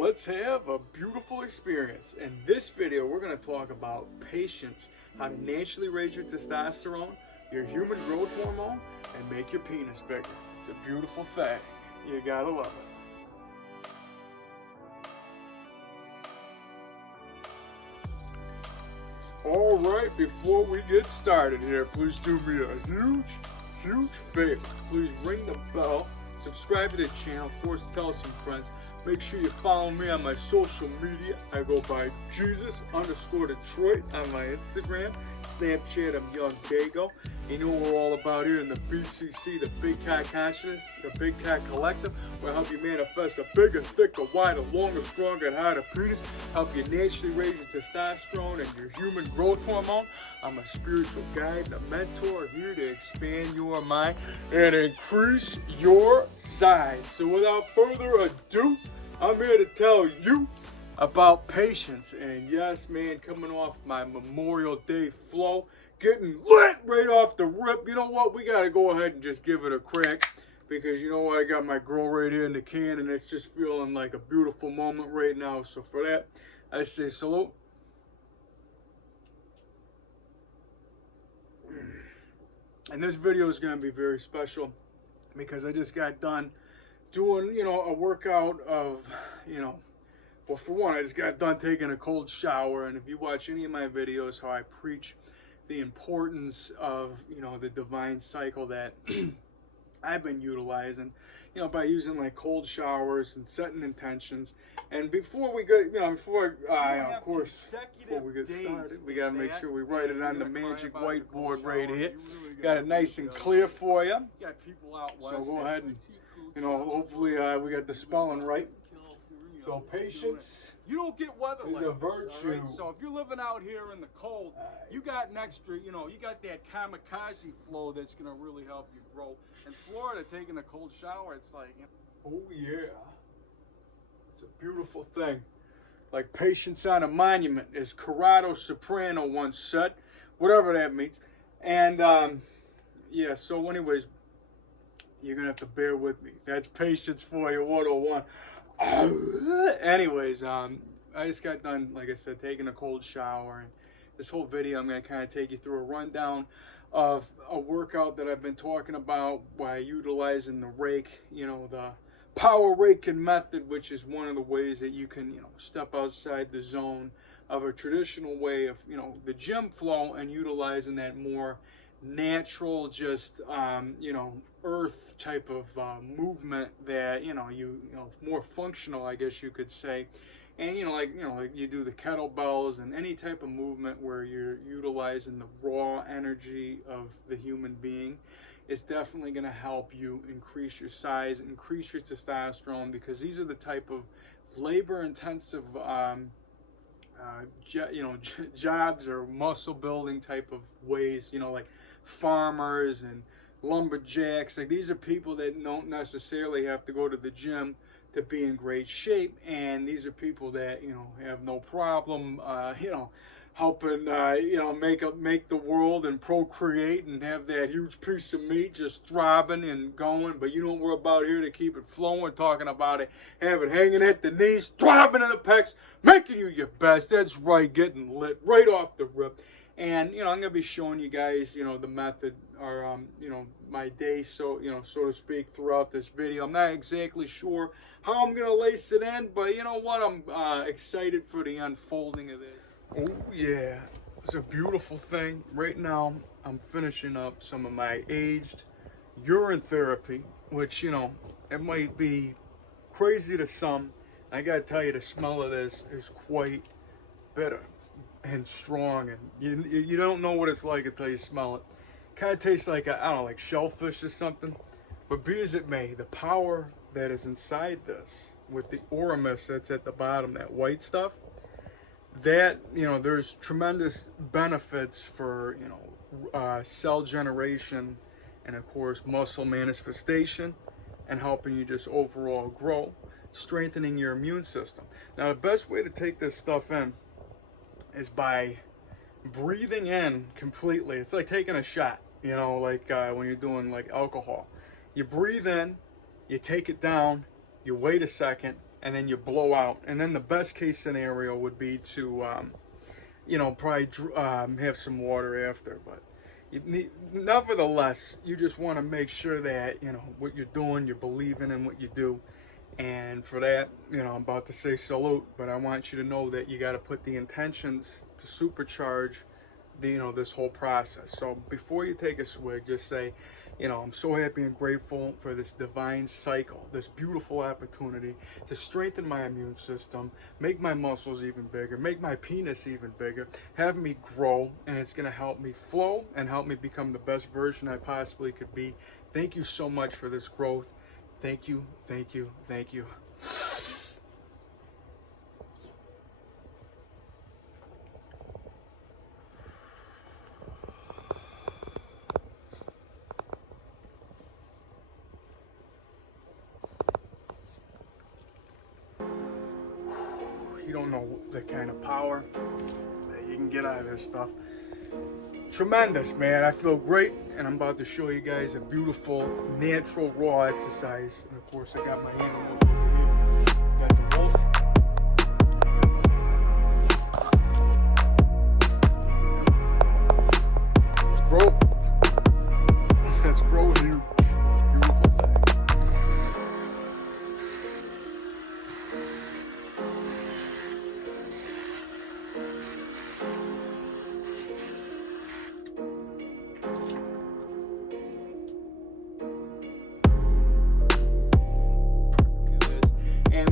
let's have a beautiful experience. In this video, we're going to talk about patience, how to naturally raise your testosterone, your human growth hormone, and make your penis bigger. It's a beautiful thing. You gotta love it. All right, before we get started here, please do me a huge favor. Please ring the bell, subscribe to the channel, of course, tell some friends. Make sure you follow me on my social media. I go by Jesus_Detroit on my Instagram. Snapchat, I'm YOUNGDAYGO. You know what we're all about here in the BCC, the Big Cock Consciousness, the Big Cock Collective. We'll help you manifest a bigger, thicker, wider, longer, stronger, and harder penis. Help you naturally raise your testosterone and your human growth hormone. I'm a spiritual guide and a mentor here to expand your mind and increase your size. So without further ado, I'm here to tell you about patience. And yes, man, coming off my Memorial Day flow, getting lit right off the rip. You know what? We got to go ahead and just give it a crack, because you know what? I got my girl right here in the can, and it's just feeling like a beautiful moment right now. So for that, I say salute. And this video is going to be very special because I just got done doing, a workout of, well, for one, I just got done taking a cold shower. And if you watch any of my videos, how I preach the importance of, the divine cycle that I've been utilizing, by using like cold showers and setting intentions. And before we go, before we get started, we got to make sure we write it on the magic whiteboard right here. Got it nice and clear for you. So go ahead and, hopefully we got the spelling right. So patience, you don't get weather is like a virtue. Right? So if you're living out here in the cold, you got an extra, you got that kamikaze flow that's going to really help you grow. In Florida, taking a cold shower, it's like, oh yeah, it's a beautiful thing. Like patience on a monument, as Corrado Soprano once said, whatever that means. And yeah, so anyways, you're going to have to bear with me. That's patience for you 101. Anyways, I just got done, like I said, taking a cold shower, and this whole video I'm going to kind of take you through a rundown of a workout that I've been talking about by utilizing the rake, the power raking method, which is one of the ways that you can, step outside the zone of a traditional way of, the gym flow, and utilizing that more natural, just earth type of movement that more functional, I guess you could say. And like you do the kettlebells and any type of movement where you're utilizing the raw energy of the human being is definitely going to help you increase your size, increase your testosterone, because these are the type of labor intensive jobs or muscle building type of ways, like farmers and lumberjacks. Like, these are people that don't necessarily have to go to the gym to be in great shape, and these are people that have no problem helping make the world and procreate and have that huge piece of meat just throbbing and going. But we're about here to keep it flowing, talking about it, have it hanging at the knees, throbbing in the pecs, making you your best. That's right, getting lit right off the rip. And I'm gonna be showing you guys the method, or my day, so so to speak, throughout this video. I'm not exactly sure how I'm gonna lace it in, but you know what, I'm excited for the unfolding of it. Oh yeah, it's a beautiful thing. Right now I'm finishing up some of my aged urine therapy, which it might be crazy to some. I gotta tell you, the smell of this is quite bitter and strong, and you don't know what it's like until you smell it. Kind of tastes like like shellfish or something. But be as it may, the power that is inside this, with the oramus that's at the bottom, that white stuff, that there's tremendous benefits for cell generation, and of course muscle manifestation, and helping you just overall grow, strengthening your immune system. Now, the best way to take this stuff in is by breathing in completely. It's like taking a shot, like when you're doing like alcohol. You breathe in, you take it down, you wait a second, and then you blow out. And then the best case scenario would be to, you know, probably have some water after. But nevertheless, you just want to make sure that, you know, what you're doing, you're believing in what you do. And for that, you know, I'm about to say salute, but I want you to know that you got to put the intentions to supercharge the, you know, this whole process. So before you take a swig, just say, you know, I'm so happy and grateful for this divine cycle, this beautiful opportunity to strengthen my immune system, make my muscles even bigger, make my penis even bigger, have me grow, and it's going to help me flow and help me become the best version I possibly could be. Thank you so much for this growth. Thank you, thank you, thank you. You don't know the kind of power that you can get out of this stuff. Tremendous, man. I feel great, and I'm about to show you guys a beautiful, natural, raw exercise. And of course, I got my animals over here. Got the wolf. Let's grow. Let's grow huge. It's a beautiful thing.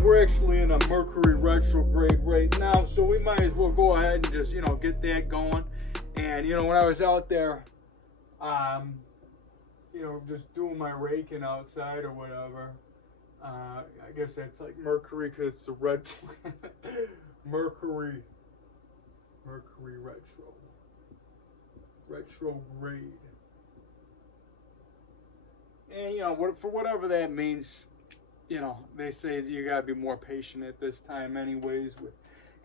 We're actually in a Mercury retrograde right now, so we might as well go ahead and just, you know, get that going. And, you know, when I was out there, you know, just doing my raking outside or whatever, I guess that's like Mercury because it's the red Mercury retrograde. And, you know, for whatever that means, you know, they say you gotta be more patient at this time anyways with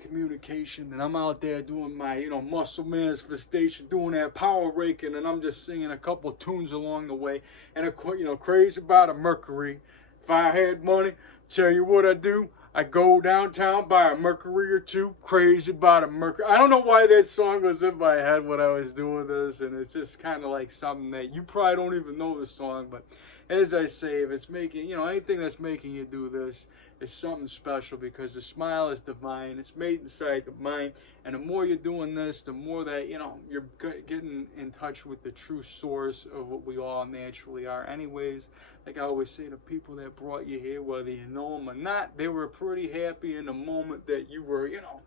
communication. And I'm out there doing my, you know, muscle manifestation, doing that power raking, and I'm just singing a couple tunes along the way. And, you know, crazy about a Mercury. If I had money, tell you what I do. I go downtown, buy a Mercury or two. Crazy about a Mercury. I don't know why that song was in my head when I was doing this, and it's just kind of like something that you probably don't even know the song, but as I say, if it's making, you know, anything that's making you do this is something special, because the smile is divine. It's made inside the mind. And the more you're doing this, the more that, you know, you're getting in touch with the true source of what we all naturally are. Anyways, like I always say to people that brought you here, whether you know them or not, they were pretty happy in the moment that you were, you know,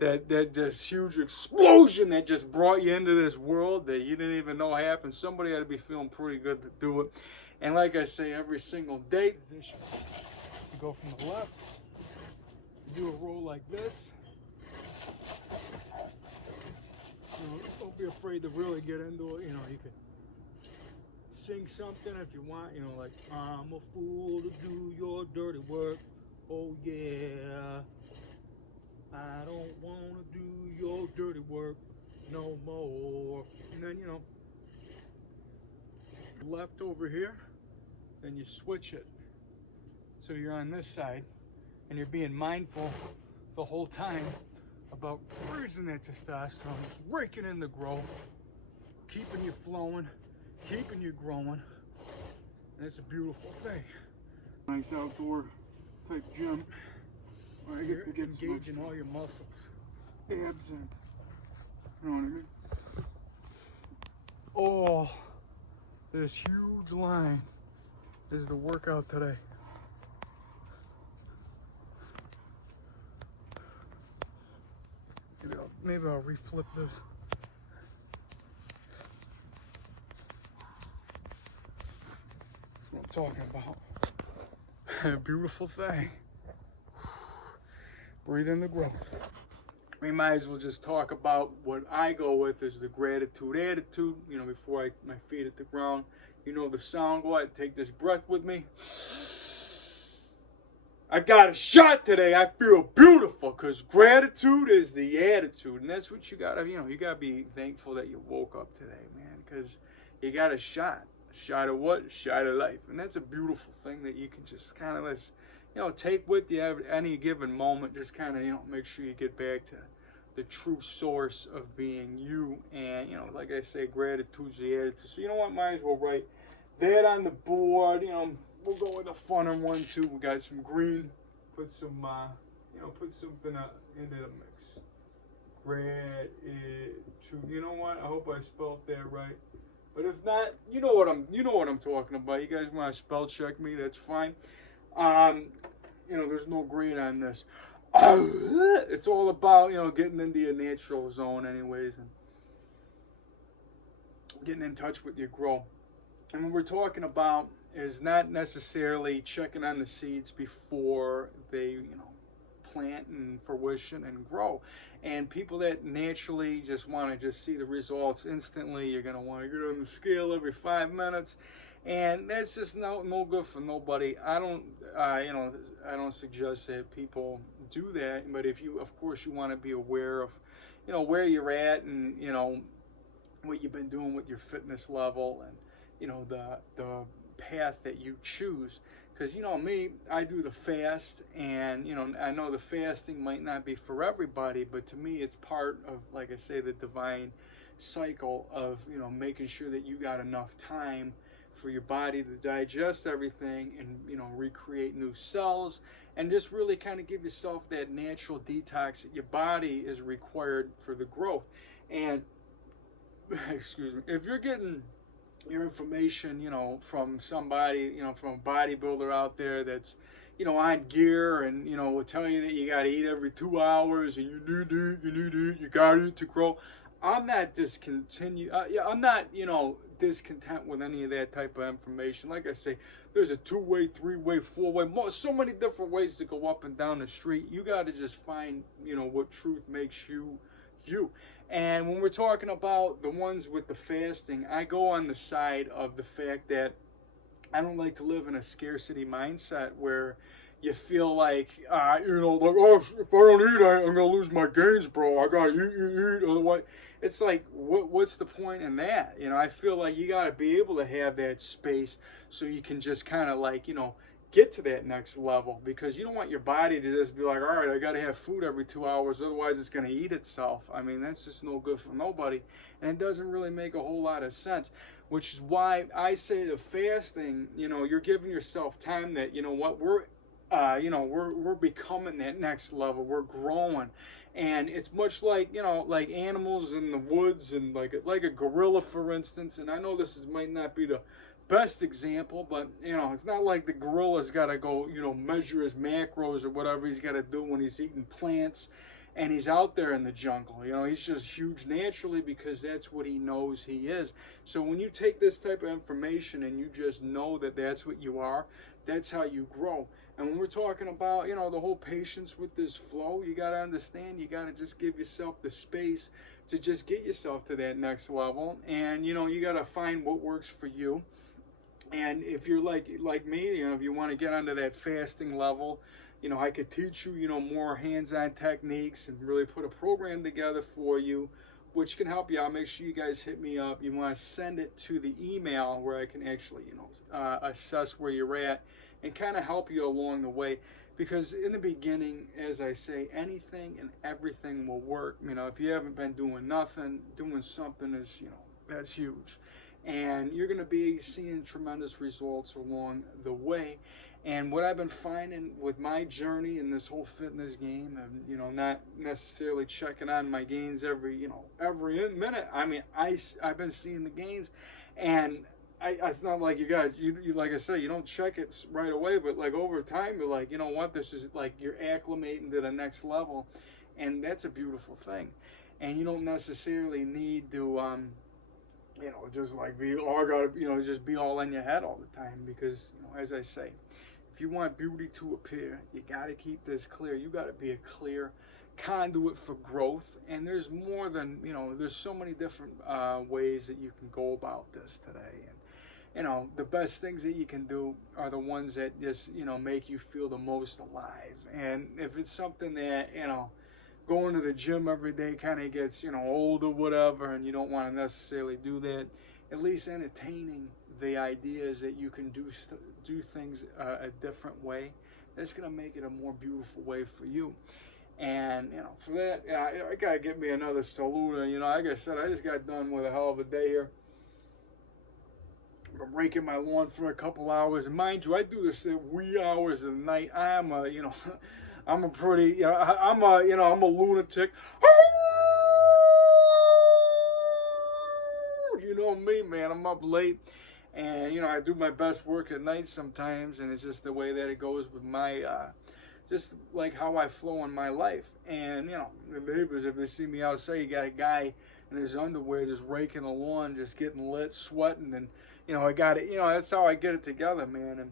that this huge explosion that just brought you into this world that you didn't even know happened. Somebody had to be feeling pretty good to do it. And like I say, every single day, positions. You go from the left, you do a roll like this. You know, don't be afraid to really get into it. You know, you can sing something if you want. You know, like, I'm a fool to do your dirty work. Oh yeah. I don't want to do your dirty work no more. And then, you know, left over here, then you switch it. So you're on this side, and you're being mindful the whole time about raising that testosterone, raking in the growth, keeping you flowing, keeping you growing. And it's a beautiful thing. Nice outdoor type gym. Where you get to get engaging all your muscles, abs, and you know what I mean. Oh, this huge line is the workout today. Maybe I'll reflip this. That's what I'm talking about. A beautiful thing. Breathe in the growth. We might as well just talk about what I go with is the gratitude attitude. You know, before my feet hit the ground. You know the sound. Go ahead and take this breath with me. I got a shot today. I feel beautiful, because gratitude is the attitude. And that's what you got to, you know, you got to be thankful that you woke up today, man, because you got a shot. A shot of what? A shot of life. And that's a beautiful thing that you can just kind of, take with you at any given moment. Just kind of, make sure you get back to the true source of being you. And, like I say, gratitude's the attitude. So, you know what? Might as well write that on the board. We'll go with a funner one, too. We got some green. Put some, put something into the mix. Gratitude. You know what? I hope I spelled that right. But if not, you know what I'm talking about. You guys want to spell check me? That's fine. There's no grade on this. It's all about, getting into your natural zone anyways, and getting in touch with your growth. And what we're talking about is not necessarily checking on the seeds before they, plant and fruition and grow. And people that naturally just want to just see the results instantly, you're going to want to get on the scale every 5 minutes. And that's just no good for nobody. I don't suggest that people do that. But if you, of course, you want to be aware of, where you're at and, what you've been doing with your fitness level and, the path that you choose. Because, me, I do the fast, and, I know the fasting might not be for everybody, but to me, it's part of, like I say, the divine cycle of, making sure that you got enough time for your body to digest everything and, recreate new cells, and just really kind of give yourself that natural detox that your body is required for the growth. And, excuse me, if you're getting your information, from somebody, from a bodybuilder out there that's, on gear and, will tell you that you got to eat every 2 hours and you need to eat, you got to eat to grow. I'm not discontent with any of that type of information. Like I say, there's a 2-way, 3-way, 4-way, so many different ways to go up and down the street. You got to just find, what truth makes you you. And when we're talking about the ones with the fasting, I go on the side of the fact that I don't like to live in a scarcity mindset where you feel like, if I don't eat, I'm going to lose my gains, bro. I got to eat. Otherwise, it's like, what's the point in that? I feel like you got to be able to have that space so you can just kind of like, get to that next level, because you don't want your body to just be like, all right, I got to have food every 2 hours, otherwise it's going to eat itself. I mean, that's just no good for nobody, and it doesn't really make a whole lot of sense, which is why I say the fasting, you're giving yourself time that, we're becoming that next level. We're growing, and it's much like, like animals in the woods, and like a gorilla, for instance. And I know might not be the best example, but it's not like the gorilla's got to go measure his macros or whatever he's got to do when he's eating plants and he's out there in the jungle. He's just huge naturally because that's what he knows he is. So when you take this type of information and you just know that that's what you are, that's how you grow. And when we're talking about the whole patience with this flow, you got to understand, you got to just give yourself the space to just get yourself to that next level. And you got to find what works for you. And if you're like me, if you want to get onto that fasting level, I could teach you, more hands-on techniques and really put a program together for you, which can help you out. Make sure you guys hit me up. You want to send it to the email where I can actually, assess where you're at and kind of help you along the way. Because in the beginning, as I say, anything and everything will work. If you haven't been doing nothing, doing something is, that's huge. And you're going to be seeing tremendous results along the way. And what I've been finding with my journey in this whole fitness game, and not necessarily checking on my gains every minute. I mean, I've been seeing the gains, and it's not like you like I say, you don't check it right away, but like over time, you're like, this is like you're acclimating to the next level, and that's a beautiful thing. And you don't necessarily need to just like be just be all in your head all the time, because as I say, if you want beauty to appear, you got to keep this clear. You got to be a clear conduit for growth. And there's more than there's so many different ways that you can go about this today. And the best things that you can do are the ones that just make you feel the most alive. And if it's something that going to the gym every day kind of gets old or whatever, and you don't want to necessarily do that, at least entertaining the ideas that you can do things a different way that's going to make it a more beautiful way for you. And, you know, for that, I got to get me another salute. And, you know, like I said, I just got done with a hell of a day here. I'm raking my lawn for a couple hours. And mind you, I do this at wee hours of the night. I'm a, you know, I'm a pretty, you know, I'm a lunatic. You know me, man. I'm up late. And, you know, I do my best work at night sometimes. And it's just the way that it goes with my, just like how I flow in my life. And, you know, the neighbors, if they see me outside, you got a guy in his underwear just raking the lawn, just getting lit, sweating. And, you know, I got it, you know, that's how I get it together, man. And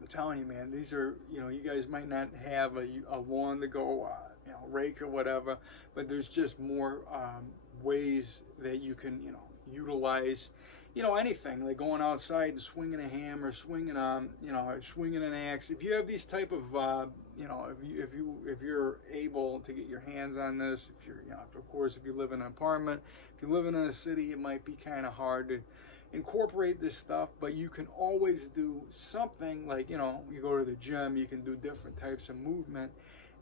I'm telling you, man, these are, you know, you guys might not have a lawn to go, you know, rake or whatever, but there's just more ways that you can, you know, utilize, you know, anything, like going outside and swinging a hammer, swinging you know, swinging an axe. If you have these type of, you know, if you're able to get your hands on this, if you're, you know, of course, if you live in an apartment, if you live in a city, it might be kind of hard to incorporate this stuff, but you can always do something. Like, you know, you go to the gym, you can do different types of movement,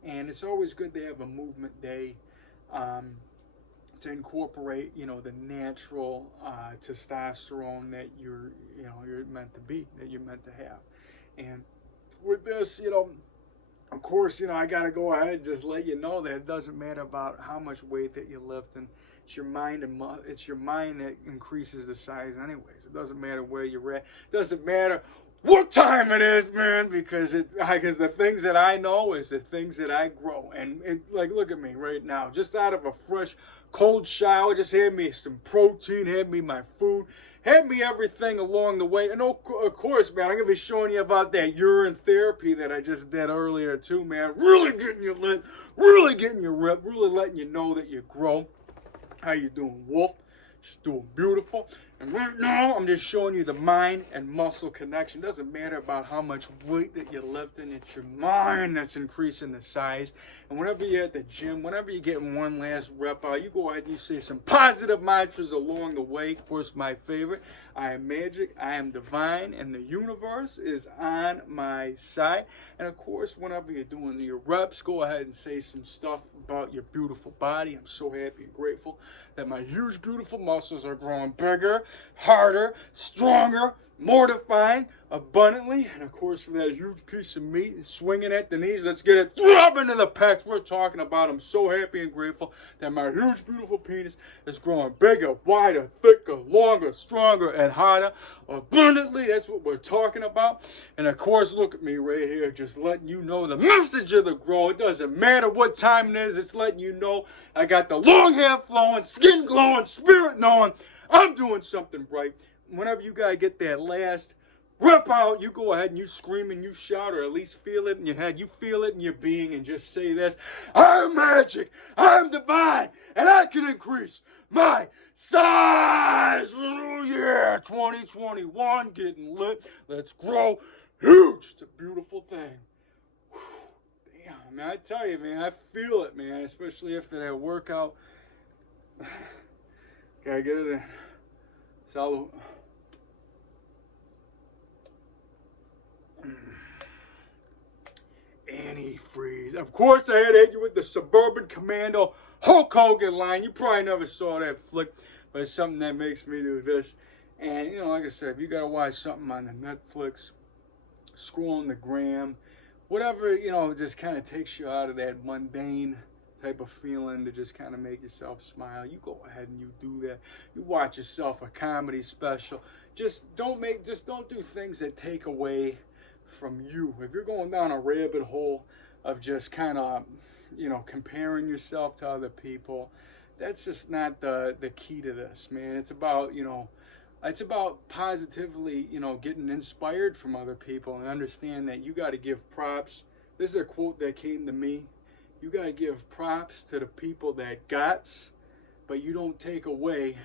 and it's always good to have a movement day to incorporate, you know, the natural testosterone that you're meant to be, that you're meant to have. And with this, you know, of course, you know, I got to go ahead and just let you know that it doesn't matter about how much weight that you lift, and it's your mind it's your mind that increases the size anyways. It doesn't matter where you're at. It doesn't matter what time it is, man, because the things that I know is the things that I grow. And like, look at me right now, just out of a fresh cold shower, just had me some protein, had me my food, had me everything along the way. And of course, man, I'm going to be showing you about that urine therapy that I just did earlier too, man. Really getting you lit, really getting you ripped, really letting you know that you grow. How you doing, Wolf? She's doing beautiful. And right now, I'm just showing you the mind and muscle connection. Doesn't matter about how much weight that you're lifting. It's your mind that's increasing the size. And whenever you're at the gym, whenever you're getting one last rep out, you go ahead and you say some positive mantras along the way. Of course, my favorite, I am magic, I am divine, and the universe is on my side. And of course, whenever you're doing your reps, go ahead and say some stuff about your beautiful body. I'm so happy and grateful that my huge, beautiful muscles are growing bigger, harder, stronger, more defined, abundantly. And of course, for that huge piece of meat, swinging at the knees, let's get it throbbing in the pecs. We're talking about, I'm so happy and grateful that my huge, beautiful penis is growing bigger, wider, thicker, longer, stronger, and harder, abundantly. That's what we're talking about. And of course, look at me right here, just letting you know the message of the grow. It doesn't matter what time it is, it's letting you know I got the long hair flowing, skin glowing, spirit knowing I'm doing something right. Whenever you gotta get that last rep out, you go ahead and you scream and you shout, or at least feel it in your head. You feel it in your being and just say this: I'm magic, I'm divine, and I can increase my size. Oh yeah, 2021, getting lit. Let's grow huge. It's a beautiful thing. Whew. Damn, man, I tell you, man, I feel it, man, especially after that workout. Gotta get it in. Salud. Antifreeze. Of course, I had to hit you with the Suburban Commando Hulk Hogan line. You probably never saw that flick, but it's something that makes me do this. And, you know, like I said, if you got to watch something on the Netflix, scrolling the gram, whatever, you know, just kind of takes you out of that mundane type of feeling to just kind of make yourself smile, you go ahead and you do that. You watch yourself a comedy special. Just don't do things that take away from you. If you're going down a rabbit hole of just kind of, you know, comparing yourself to other people, that's just not the key to this, man. It's about, you know, it's about positively, you know, getting inspired from other people and understand that you got to give props. This is a quote that came to me. You got to give props to the people that gots, but you don't take away,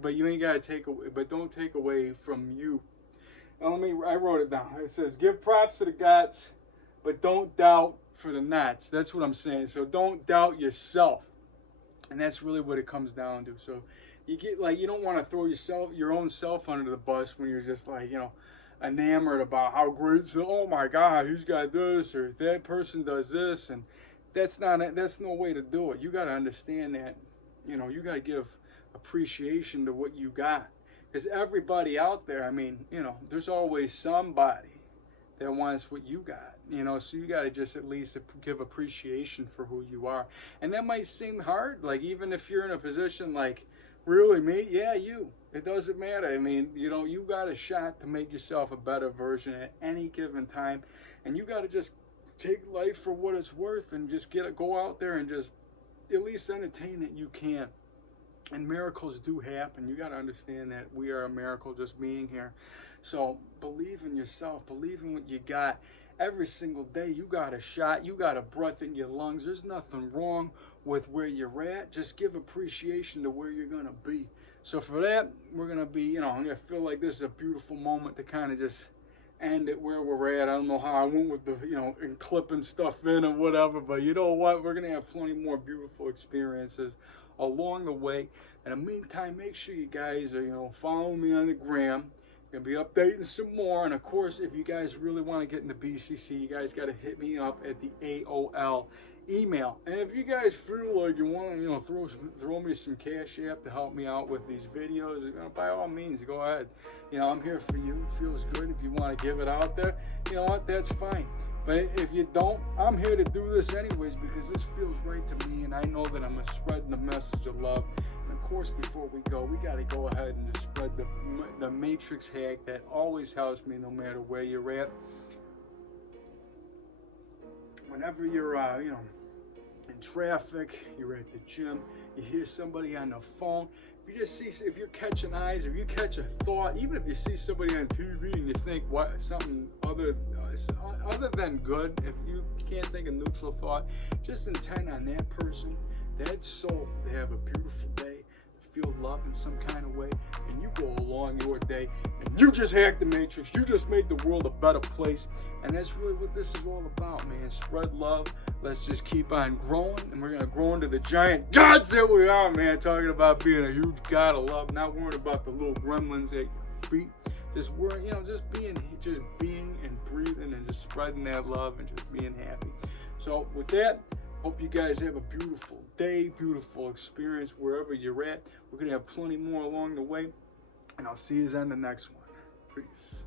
but you ain't got to take away, but don't take away from you. Now, I wrote it down. It says, give props to the gots, but don't doubt for the knots. That's what I'm saying. So don't doubt yourself. And that's really what it comes down to. So you get, like, you don't want to throw your own self under the bus when you're just like, you know, enamored about how great, so, oh my God, who's got this, or that person does this, and that's no way to do it. You got to understand that, you know, you got to give appreciation to what you got. Because everybody out there, I mean, you know, there's always somebody that wants what you got, you know, so you got to just at least give appreciation for who you are. And that might seem hard, like even if you're in a position like, really me? Yeah, you. It doesn't matter. I mean, you know, you got a shot to make yourself a better version at any given time. And you got to just take life for what it's worth and just go out there and just at least entertain it you can. And miracles do happen. You got to understand that we are a miracle just being here. So believe in yourself. Believe in what you got. Every single day you got a shot. You got a breath in your lungs. There's nothing wrong with where you're at. Just give appreciation to where you're going to be. So for that, we're going to be, you know, I'm going to feel like this is a beautiful moment to kind of just end it where we're at. I don't know how I went with the, you know, and clipping stuff in or whatever, but you know what? We're going to have plenty more beautiful experiences along the way. In the meantime, make sure you guys are, you know, following me on the gram. Gonna be updating some more, and of course, if you guys really want to get into BCC, you guys got to hit me up at the AOL email. And if you guys feel like you want to, you know, throw me some cash app to help me out with these videos, you know, by all means, go ahead. You know, I'm here for you. It feels good. If you want to give it out there, you know what, that's fine. But if you don't, I'm here to do this anyways because this feels right to me, and I know that I'm spreading the message of love. And of course, before we go, we got to go ahead and just spread the matrix hack that always helps me no matter where you're at. Whenever you're, you know, in traffic, you're at the gym, you hear somebody on the phone, if you just see, if you're catching eyes, if you catch a thought, even if you see somebody on TV and you think what something other than good, if you can't think of neutral thought, just intend on that person, that soul, to have a beautiful day, to feel love in some kind of way, and you go along your day and you just hack the matrix, you just made the world a better place. And that's really what this is all about, man. Spread love. Let's just keep on growing, and we're gonna grow into the giant gods that we are, man. Talking about being a huge god of love, not worrying about the little gremlins at your feet. Just worrying, you know, just being and breathing and just spreading that love and just being happy. So with that, hope you guys have a beautiful day, beautiful experience wherever you're at. We're gonna have plenty more along the way, and I'll see you on the next one. Peace.